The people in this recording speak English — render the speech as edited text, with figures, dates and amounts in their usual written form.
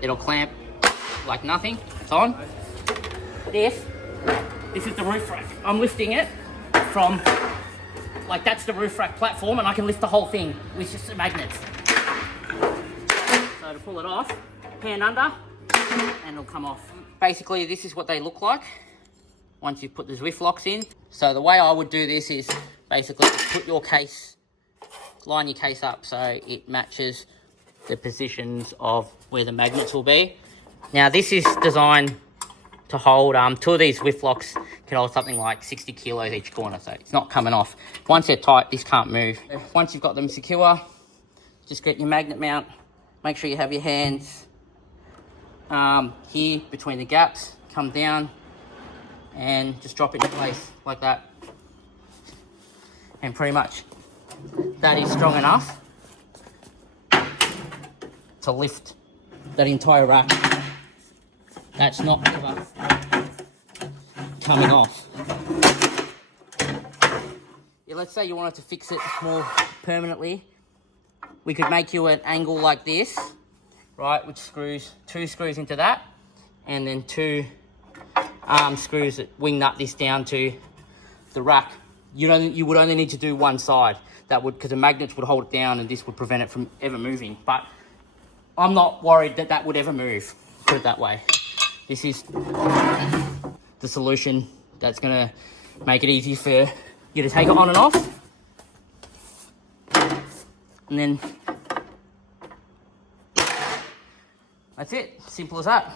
it'll clamp like nothing. It's on. This is the roof rack. I'm lifting it from, like that's the roof rack platform, and I can lift the whole thing with just the magnets. So to pull it off, hand under, and it'll come off. Basically, this is what they look like once you put the Zwift locks in. So the way I would do this is basically put your case, line your case up so it matches the positions of where the magnets will be. Now this is designed to hold, two of these Zwift locks can hold something like 60 kilos each corner, so it's not coming off. Once they're tight, this can't move. Once you've got them secure, just get your magnet mount. Make sure you have your hands here between the gaps, come down and just drop it in place like that. And pretty much that is strong enough to lift that entire rack. That's not ever coming off. Yeah, let's say you wanted to fix it more permanently. We could make you an angle like this, right, which screws, 2 screws into that, and then 2 screws that wing nut this down to the rack. You would only need to do one side. That would, because the magnets would hold it down and this would prevent it from ever moving. But I'm not worried that that would ever move, put it that way. This is the solution that's gonna make it easy for you to take it on and off. And then that's it, simple as that.